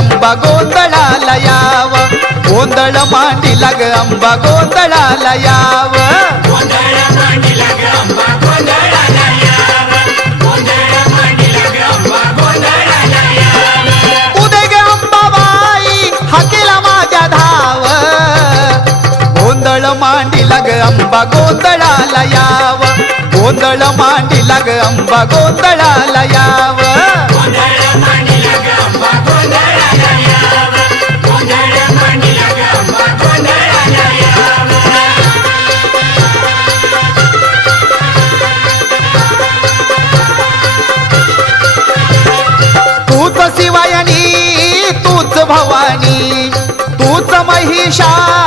अंबा गोंधळाला याव, गोंधळ मांडीला ग अंबा गोंधळाला याव, उदय ग अंबाबाई हाकेला माझ्या धाव, गोंधळ मांडीला ग अंबा गोंधळाला याव, गोंधळ मांडीला ग अंबा गोंधळाला याव, तूच शिवायनी तूच भवानी, तूच महिषासुरमर्दिनी,